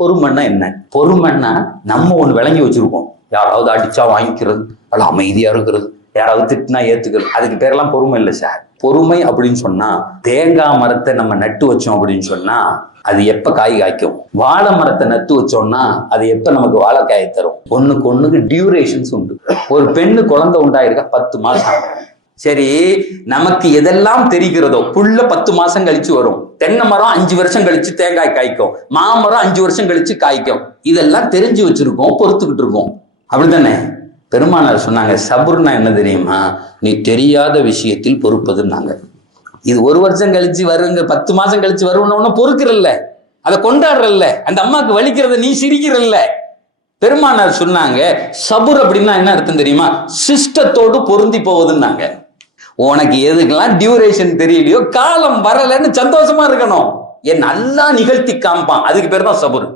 பொறுமைன்னா என்ன? பொறுமைன்னா நம்ம ஒண்ணு விளங்கி வச்சிருக்கோம். யாராவது அடிச்சா வாங்கிக்கிறது, அல்ல அமைதியா இருக்கிறது, யாராவது திட்டினா ஏத்துக்கிறது, அதுக்கு பேரெல்லாம் பொறுமை இல்லை சார். பொறுமை அப்படின்னு சொன்னா, தேங்காய் மரத்தை நம்ம நட்டு வச்சோம் அப்படின்னு சொன்னா அது எப்ப காய் காய்க்கும்? வாழை மரத்தை நட்டு வச்சோம்னா அது எப்ப நமக்கு வாழைக்காயை தரும்? ஒண்ணுக்கு டியூரேஷன்ஸ் உண்டு. ஒரு பெண்ணு குழந்தை உண்டாயிருக்கா 10 மாசம். சரி, நமக்கு எதெல்லாம் தெரிகிறதோ, புல்ல 10 மாசம் கழிச்சு வரும். தென்னை மரம் 5 வருஷம் கழிச்சு தேங்காய் காய்க்கும், மாமரம் 5 வருஷம் கழிச்சு காய்க்கும். இதெல்லாம் தெரிஞ்சு வச்சிருக்கோம், பொறுத்துக்கிட்டு இருக்கோம். அப்படித்தானே? பெருமானார் சொன்னாங்க, சபுர்னா என்ன தெரியுமா? நீ தெரியாத விஷயத்தில் பொறுப்பதுன்னாங்க. இது 1 வருஷம் கழிச்சு வருங்க, 10 மாசம் கழிச்சு வருவன பொறுக்கிறல்ல, அதை கொண்டாடுறல்ல, அந்த அம்மாக்கு வலிக்கிறத நீ சிரிக்கிறல்ல. பெருமானார் சொன்னாங்க, சபுர் அப்படின்னா என்ன அர்த்தம் தெரியுமா? சிஸ்டத்தோடு பொருந்தி போவதுன்னாங்க. உனக்கு எதுக்கெல்லாம் டியூரேஷன் தெரியலையோ, காலம் வரலன்னு சந்தோஷமா இருக்கணும். என் நல்லா நிகழ்த்தி காமிப்பான், அதுக்கு பேர் தான் சபுர்.